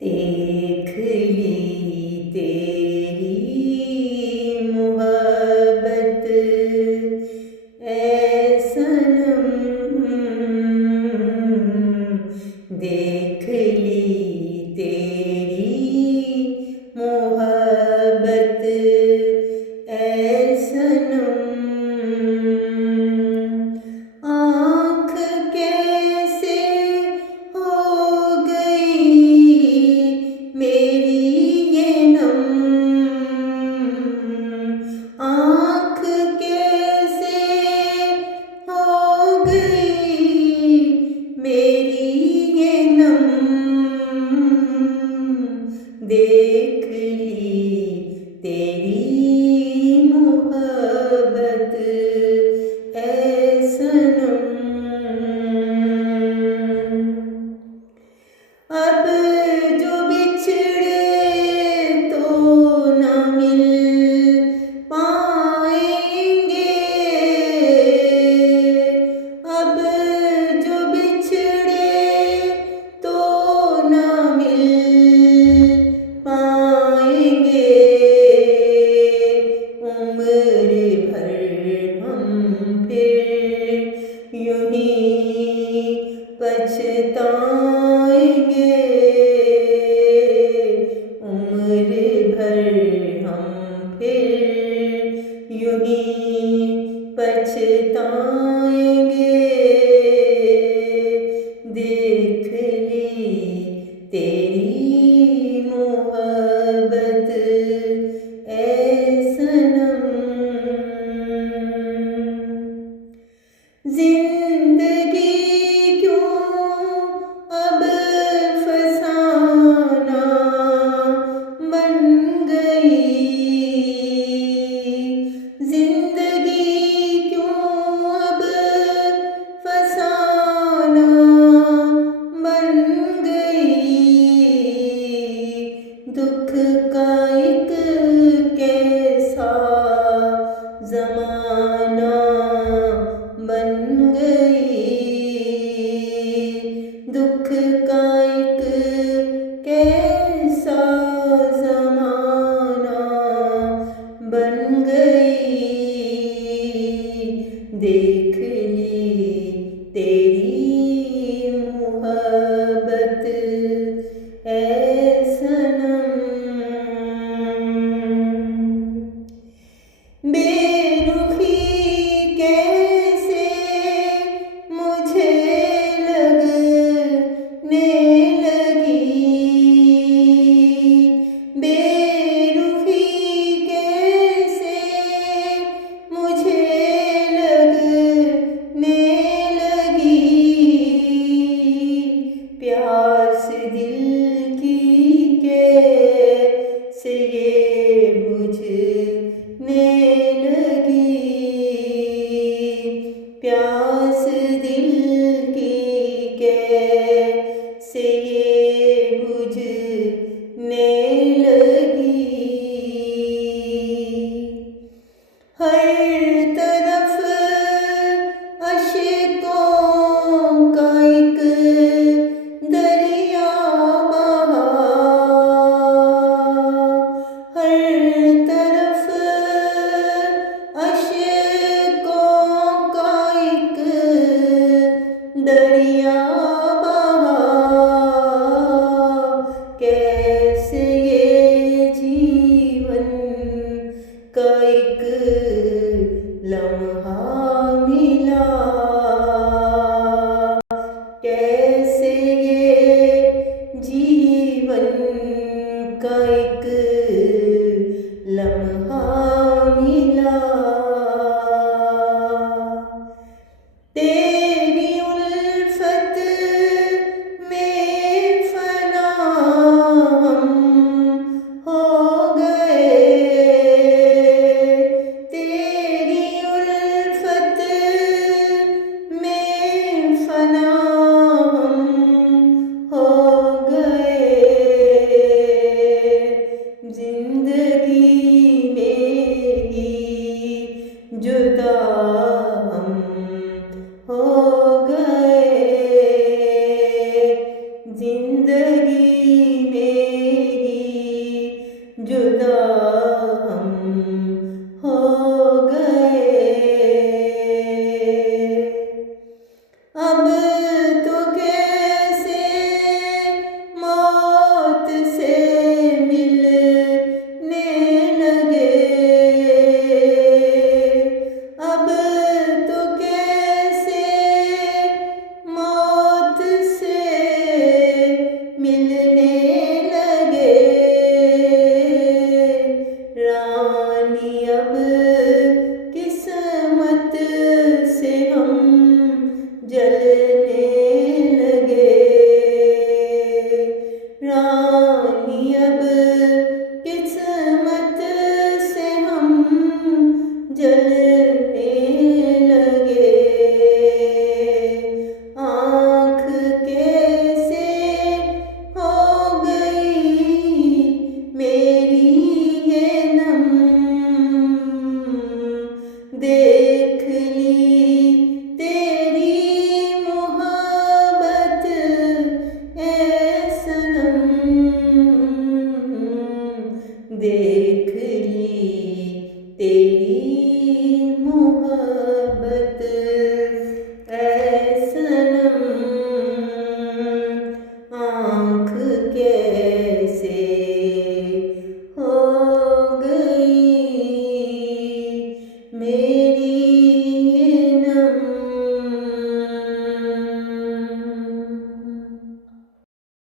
देख ली तेरी मोहब्बत ऐ सनम, देख ली तेरी मोहब्बत ऐ सनम। आँख कैसे हो गई मेरी ये नम, आँख कैसे हो गई मेरी ये नम, देख ली तेरी मोहब्बत ऐ सनम। अब जो बिछड़े तो न मिल पाएंगे, अब जो बिछड़े तो न मिल पाएंगे, उम्र भर हम फिर यूं ही पछताएंगे, उम्र भर हम फिर यूं ही पछताएंगे। देख ली तेरी मोहब्बत ऐ सनम। जिंदगी क्यों अब फसाना बन गई, जिंदगी क्यों अब फसाना बन गई, दुख का एक कैसा ज़माना बन गई, दुख का एक कैसा ज़माना बन गई। देख ली तेरी मोहब्बत ऐ सनम। बेरुखी कैसे मुझे लगने लगी, बेरुखी कैसे मुझे लगने लगी, प्यास दिल की कैसे ये बुझने लगी, प्यास दिल की कैसे ये बुझने लगी। हर तरफ अश्कों का एक दरिया बहा, हर तरफ अश्कों का एक दरिया बहा, कैसे ये जीवन का एक लम्हा मिला, कैसे ये जीवन का एक लम्हा मिला। तेरी उल्फत में फना हम हो गए, तेरी उल्फत में फना हम हो गए, मोहब्बत